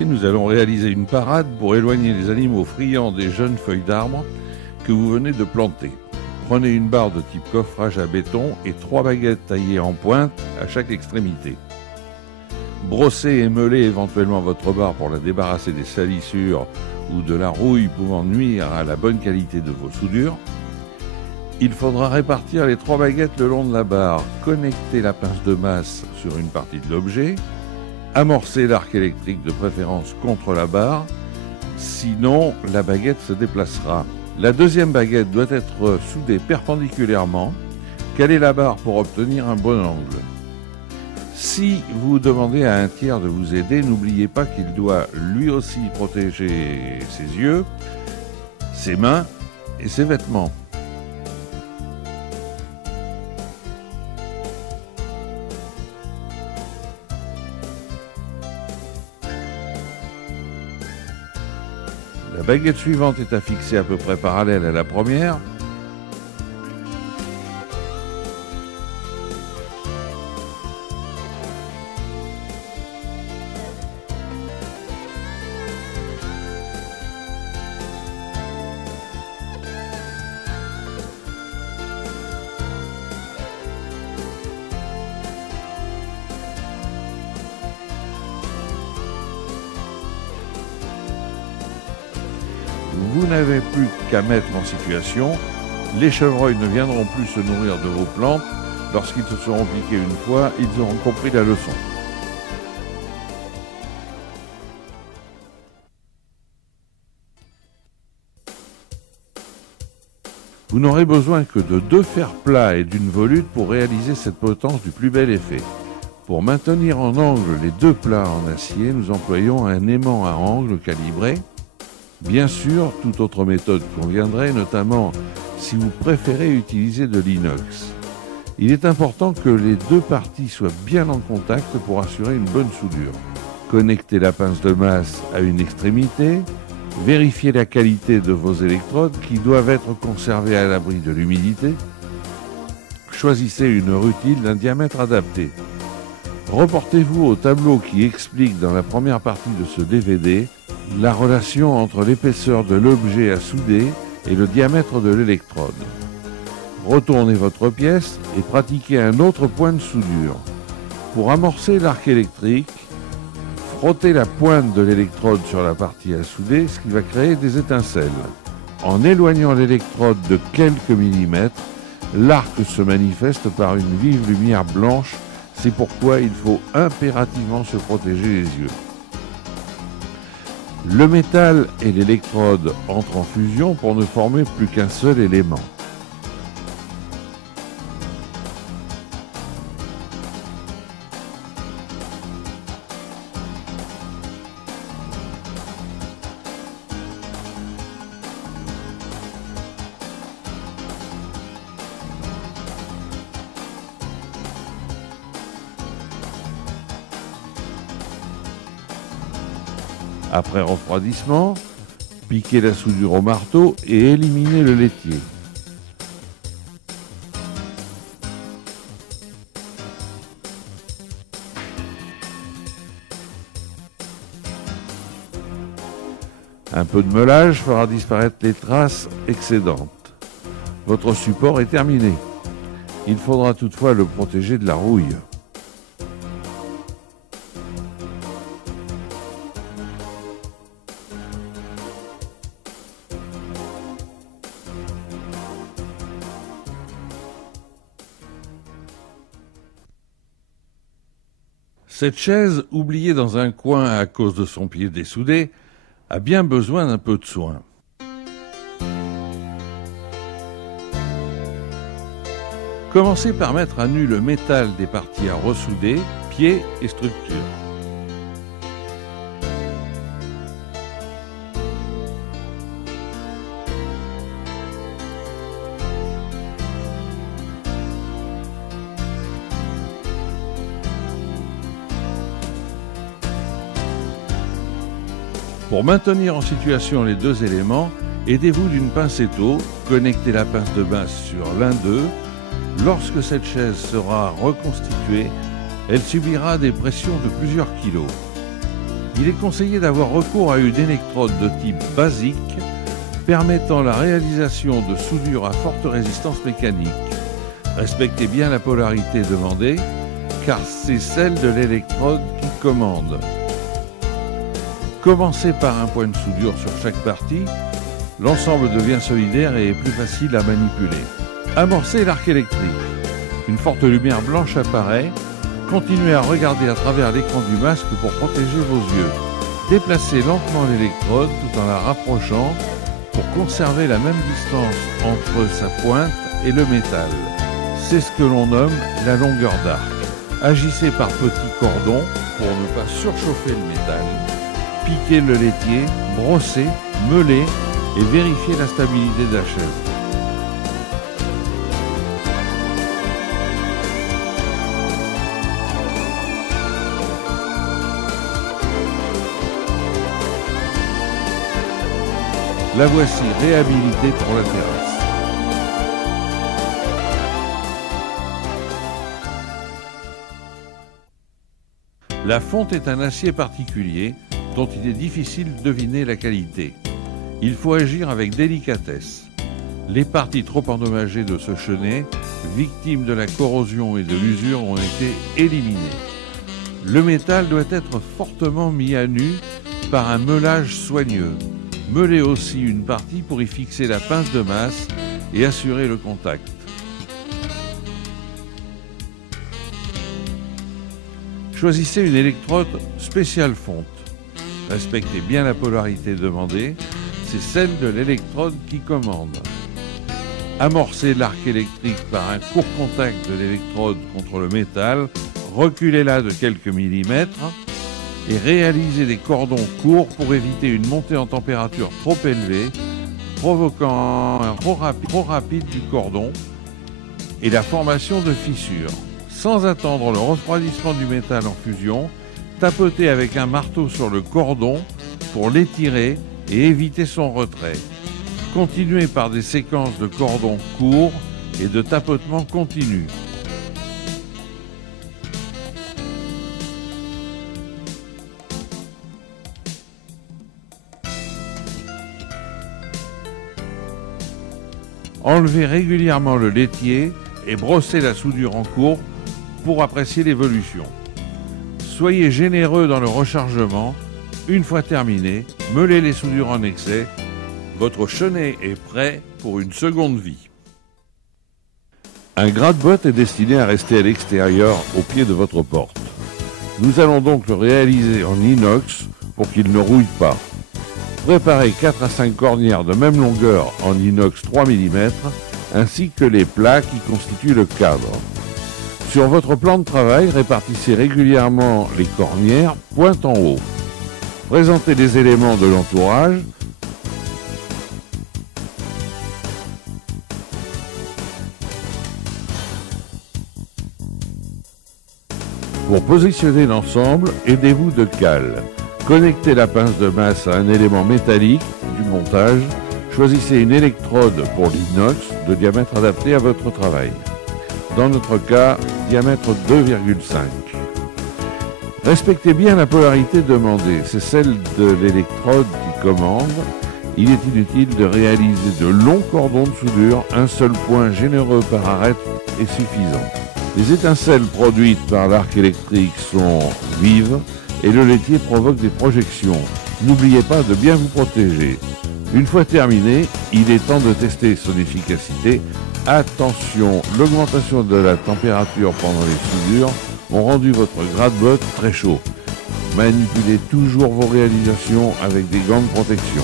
Et nous allons réaliser une parade pour éloigner les animaux friands des jeunes feuilles d'arbre que vous venez de planter. Prenez une barre de type coffrage à béton et 3 baguettes taillées en pointe à chaque extrémité. Brossez et meulez éventuellement votre barre pour la débarrasser des salissures ou de la rouille pouvant nuire à la bonne qualité de vos soudures. Il faudra répartir les 3 baguettes le long de la barre, connecter la pince de masse sur une partie de l'objet, amorcer l'arc électrique de préférence contre la barre, sinon la baguette se déplacera. La deuxième baguette doit être soudée perpendiculairement, caler la barre pour obtenir un bon angle. Si vous demandez à un tiers de vous aider, n'oubliez pas qu'il doit lui aussi protéger ses yeux, ses mains et ses vêtements. La baguette suivante est à fixer à peu près parallèle à la première. Vous n'avez plus qu'à mettre en situation. Les chevreuils ne viendront plus se nourrir de vos plantes. Lorsqu'ils se seront piqués une fois, ils auront compris la leçon. Vous n'aurez besoin que de 2 fers plats et d'une volute pour réaliser cette potence du plus bel effet. Pour maintenir en angle les 2 plats en acier, nous employons un aimant à angle calibré. Bien sûr, toute autre méthode conviendrait, notamment si vous préférez utiliser de l'inox. Il est important que les 2 parties soient bien en contact pour assurer une bonne soudure. Connectez la pince de masse à une extrémité. Vérifiez la qualité de vos électrodes qui doivent être conservées à l'abri de l'humidité. Choisissez une rutile d'un diamètre adapté. Reportez-vous au tableau qui explique dans la première partie de ce DVD la relation entre l'épaisseur de l'objet à souder et le diamètre de l'électrode. Retournez votre pièce et pratiquez un autre point de soudure. Pour amorcer l'arc électrique, frottez la pointe de l'électrode sur la partie à souder, ce qui va créer des étincelles. En éloignant l'électrode de quelques millimètres, l'arc se manifeste par une vive lumière blanche. C'est pourquoi il faut impérativement se protéger les yeux. Le métal et l'électrode entrent en fusion pour ne former plus qu'un seul élément. Après refroidissement, piquez la soudure au marteau et éliminez le laitier. Un peu de meulage fera disparaître les traces excédentes. Votre support est terminé. Il faudra toutefois le protéger de la rouille. Cette chaise, oubliée dans un coin à cause de son pied dessoudé, a bien besoin d'un peu de soin. Commencez par mettre à nu le métal des parties à ressouder, pieds et structure. Pour maintenir en situation les 2 éléments, aidez-vous d'une pincetto, connectez la pince de masse sur l'un d'eux. Lorsque cette chaise sera reconstituée, elle subira des pressions de plusieurs kilos. Il est conseillé d'avoir recours à une électrode de type basique permettant la réalisation de soudures à forte résistance mécanique. Respectez bien la polarité demandée, car c'est celle de l'électrode qui commande. Commencez par un point de soudure sur chaque partie, l'ensemble devient solidaire et est plus facile à manipuler. Amorcez l'arc électrique. Une forte lumière blanche apparaît. Continuez à regarder à travers l'écran du masque pour protéger vos yeux. Déplacez lentement l'électrode tout en la rapprochant pour conserver la même distance entre sa pointe et le métal. C'est ce que l'on nomme la longueur d'arc. Agissez par petits cordons pour ne pas surchauffer le métal. Piquez le laitier, brossez, meulez et vérifiez la stabilité de la chaise. La voici réhabilitée pour la terrasse. La fonte est un acier particulier dont il est difficile de deviner la qualité. Il faut agir avec délicatesse. Les parties trop endommagées de ce chenet, victimes de la corrosion et de l'usure, ont été éliminées. Le métal doit être fortement mis à nu par un meulage soigneux. Meulez aussi une partie pour y fixer la pince de masse et assurer le contact. Choisissez une électrode spéciale fonte. Respectez bien la polarité demandée, c'est celle de l'électrode qui commande. Amorcez l'arc électrique par un court contact de l'électrode contre le métal, reculez-la de quelques millimètres et réalisez des cordons courts pour éviter une montée en température trop élevée, provoquant un trop rapide du cordon et la formation de fissures. Sans attendre le refroidissement du métal en fusion, tapotez avec un marteau sur le cordon pour l'étirer et éviter son retrait. Continuez par des séquences de cordons courts et de tapotements continus. Enlevez régulièrement le laitier et brossez la soudure en cours pour apprécier l'évolution. Soyez généreux dans le rechargement. Une fois terminé, meulez les soudures en excès. Votre chenet est prêt pour une seconde vie. Un gratte-botte est destiné à rester à l'extérieur au pied de votre porte. Nous allons donc le réaliser en inox pour qu'il ne rouille pas. Préparez 4 à 5 cornières de même longueur en inox 3 mm ainsi que les plats qui constituent le cadre. Sur votre plan de travail, répartissez régulièrement les cornières pointe en haut. Présentez les éléments de l'entourage. Pour positionner l'ensemble, aidez-vous de cales. Connectez la pince de masse à un élément métallique du montage. Choisissez une électrode pour l'inox de diamètre adapté à votre travail. Dans notre cas, diamètre 2,5. Respectez bien la polarité demandée, c'est celle de l'électrode qui commande. Il est inutile de réaliser de longs cordons de soudure, un seul point généreux par arête est suffisant. Les étincelles produites par l'arc électrique sont vives et le laitier provoque des projections. N'oubliez pas de bien vous protéger. Une fois terminé, il est temps de tester son efficacité. Attention, l'augmentation de la température pendant les soudures ont rendu votre gratte-botte très chaud. Manipulez toujours vos réalisations avec des gants de protection.